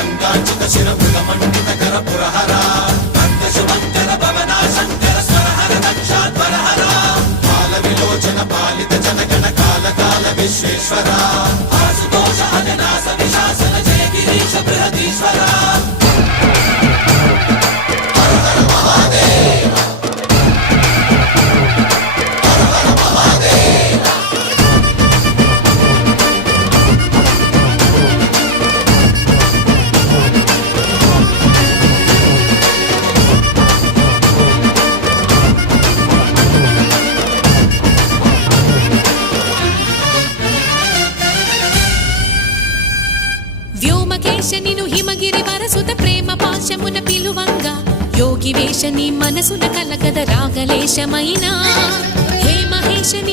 గంగాచిత శిర మృగమండిత కర పురహర భక్త శుభంకర భవనా శంకర స్వరహర దక్షాధ్వరహర బాల విలోచన పాలిత జనగణ కాల కాల విశ్వేశ్వర ఆశుతోష అజనాస విశాసన జయ గిరీశ బృహదీశ్వర హర హర మహాదేవ హర హర మహాదేవ వ్యోమకేశ నిను హిమగిరి వరసుత ప్రేమ పాశమున పిలువంగా యోగి వేష నీ మనసున కలగద రాగలేశమైనా హే మహేశ నీ